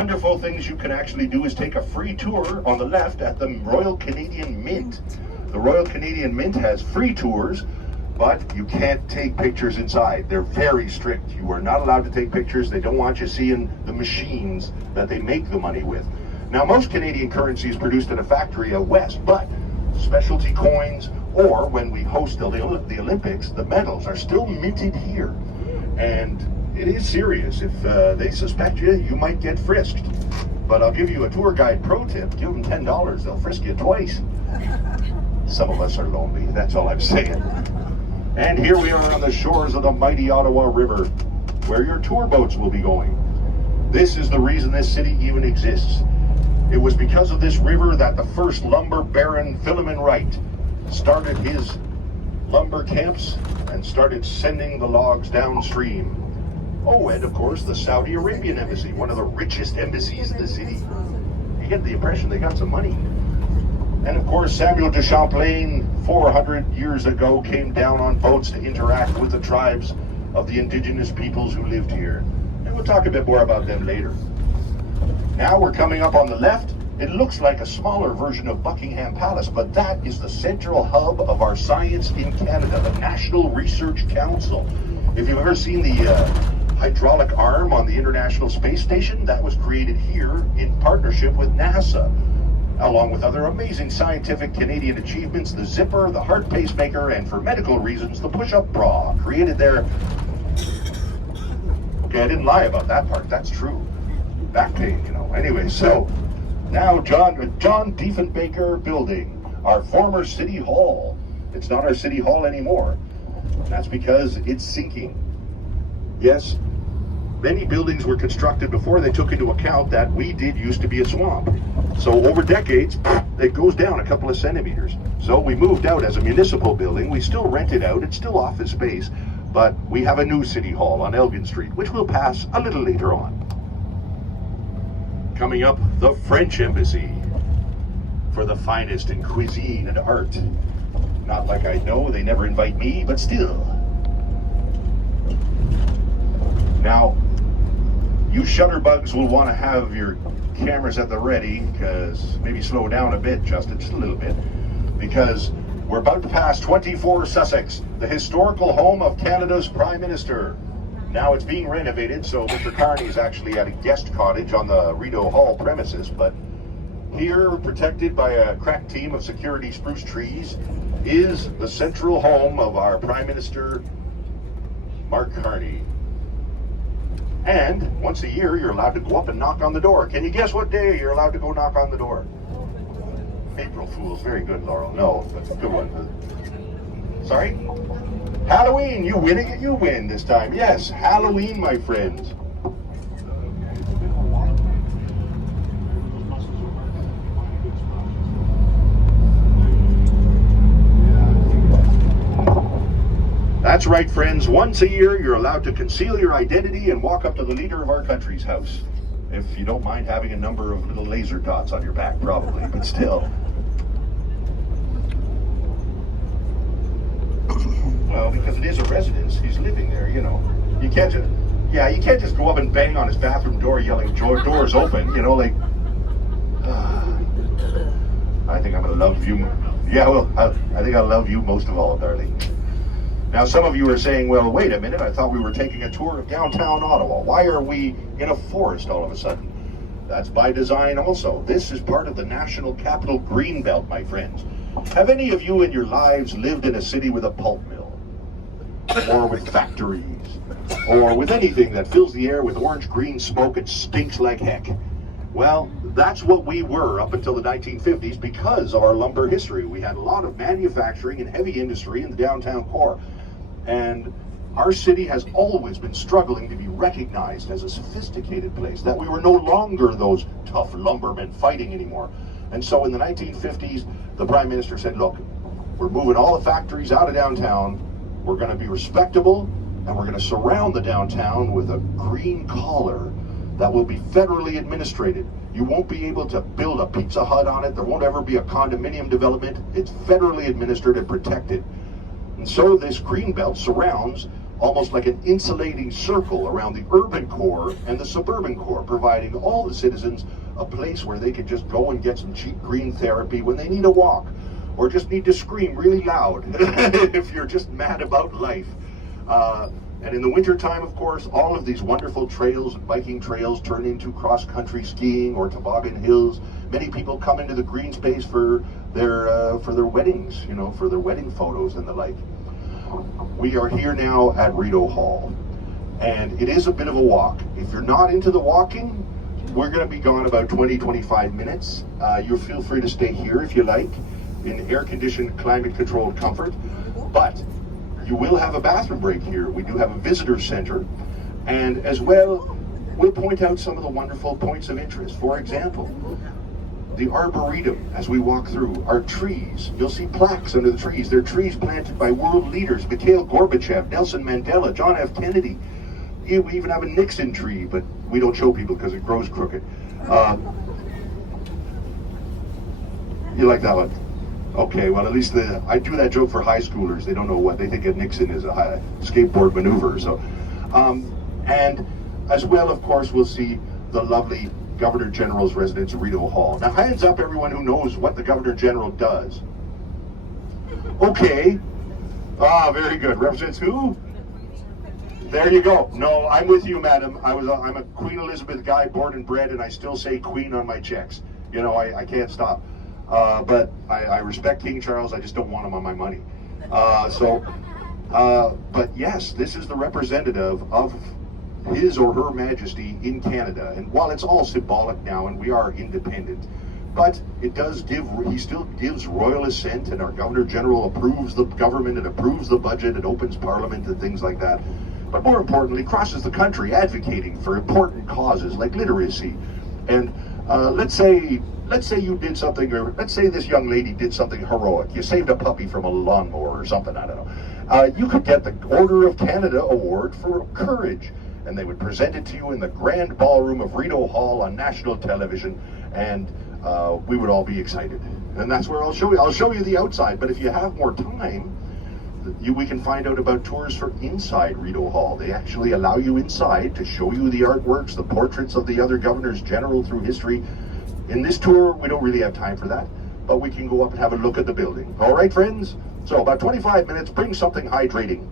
Wonderful things you can actually do is take a free tour on the left at the Royal Canadian Mint. The Royal Canadian Mint has free tours, but you can't take pictures inside. They're very strict. You are not allowed to take pictures. They don't want you seeing the machines that they make the money with. Now, most Canadian currency is produced in a factory out west, but specialty coins, or when we host the Olympics, the medals are still minted here. And it is serious. If they suspect you, you might get frisked. But I'll give you a tour guide pro tip. Give them $10, they'll frisk you twice. Some of us are lonely, that's all I'm saying. And here we are on the shores of the mighty Ottawa River, where your tour boats will be going. This is the reason this city even exists. It was because of this river that the first lumber baron, Philemon Wright, started his lumber camps and started sending the logs downstream. Oh, and of course the Saudi Arabian embassy, one of the richest embassies in the city. You get the impression they got some money. And of course Samuel de Champlain, 400 years ago, came down on boats to interact with the tribes of the indigenous peoples who lived here. And we'll talk a bit more about them later. Now we're coming up on the left. It looks like a smaller version of Buckingham Palace, but that is the central hub of our science in Canada, the National Research Council. If you've ever seen the hydraulic arm on the International Space Station, that was created here in partnership with NASA, along with other amazing scientific Canadian achievements, the zipper, the heart pacemaker, and for medical reasons, the push-up bra, created there. Okay, I didn't lie about that part, that's true. Back pain, you know. Anyway, so now John Diefenbaker Building, our former City Hall. It's not our City Hall anymore. That's because it's sinking. Yes, many buildings were constructed before they took into account that we did used to be a swamp. So over decades, it goes down a couple of centimeters. So we moved out as a municipal building. We still rent it out. It's still office space. But we have a new City Hall on Elgin Street, which we'll pass a little later on. Coming up, the French Embassy, for the finest in cuisine and art. Not like I know, they never invite me, but still. Now, you shutterbugs will want to have your cameras at the ready, because maybe slow down a bit, Justin, just a little bit, because we're about to pass 24 Sussex, the historical home of Canada's Prime Minister. Now it's being renovated, so Mr. Carney is actually at a guest cottage on the Rideau Hall premises, but here, protected by a crack team of security spruce trees, is the central home of our Prime Minister, Mark Carney. And once a year, you're allowed to go up and knock on the door. Can you guess what day you're allowed to go knock on the door? April Fools. Very good, Laurel. No, that's a good one. Sorry? Halloween. You win it, you win this time. Yes, Halloween, my friends. That's right, friends. Once a year, you're allowed to conceal your identity and walk up to the leader of our country's house. If you don't mind having a number of little laser dots on your back, probably, but still. Well, because it is a residence, he's living there, you know. You can't just go up and bang on his bathroom door yelling, doors open, you know, like, I think I'm gonna love you. Yeah, well, I think I love you most of all, darling. Now, some of you are saying, well, wait a minute, I thought we were taking a tour of downtown Ottawa. Why are we in a forest all of a sudden? That's by design also. This is part of the National Capital Greenbelt, my friends. Have any of you in your lives lived in a city with a pulp mill? Or with factories? Or with anything that fills the air with orange-green smoke and stinks like heck? Well, that's what we were up until the 1950s because of our lumber history. We had a lot of manufacturing and heavy industry in the downtown core. And our city has always been struggling to be recognized as a sophisticated place, that we were no longer those tough lumbermen fighting anymore. And so in the 1950s, the Prime Minister said, look, we're moving all the factories out of downtown, we're going to be respectable, and we're going to surround the downtown with a green collar that will be federally administrated. You won't be able to build a Pizza Hut on it, there won't ever be a condominium development, it's federally administered and protected. And so this green belt surrounds almost like an insulating circle around the urban core and the suburban core, providing all the citizens a place where they can just go and get some cheap green therapy when they need a walk, or just need to scream really loud if you're just mad about life. And in the wintertime, of course, all of these wonderful trails and biking trails turn into cross-country skiing or toboggan hills. Many people come into the green space for their weddings, you know, for their wedding photos and the like. We are here now at Rideau Hall, and it is a bit of a walk. If you're not into the walking, we're going to be gone about 20-25 minutes. You feel free to stay here if you like, in air-conditioned, climate-controlled comfort, but you will have a bathroom break here. We do have a visitor center, and as well, we'll point out some of the wonderful points of interest. For example, the Arboretum, as we walk through, our trees. You'll see plaques under the trees. They're trees planted by world leaders, Mikhail Gorbachev, Nelson Mandela, John F. Kennedy. We even have a Nixon tree, but we don't show people because it grows crooked. You like that one? Okay, well, at least I do that joke for high schoolers. They don't know what they think of Nixon is, a skateboard maneuver. So, and as well, of course, we'll see the lovely Governor General's residence at Rideau Hall. Now, hands up everyone who knows what the Governor General does. Okay. Very good. Represents who? There you go. No, I'm with you, madam. I'm a Queen Elizabeth guy, born and bred, and I still say Queen on my checks. You know, I can't stop. But I respect King Charles. I just don't want him on my money. But yes, this is the representative of His or Her Majesty in Canada. And while it's all symbolic now and we are independent, but it does he still gives royal assent, and our Governor General approves the government and approves the budget and opens Parliament and things like that. But more importantly, crosses the country advocating for important causes like literacy. And let's say you did something, or let's say this young lady did something heroic. You saved a puppy from a lawnmower or something, I don't know. You could get the Order of Canada Award for courage, and they would present it to you in the grand ballroom of Rideau Hall on national television, and we would all be excited. And that's where I'll show you the outside, but if you have more time, we can find out about tours for inside Rideau Hall. They actually allow you inside to show you the artworks, the portraits of the other governors general through history. In this tour, we don't really have time for that, but we can go up and have a look at the building. All right, friends? So about 25 minutes, bring something hydrating.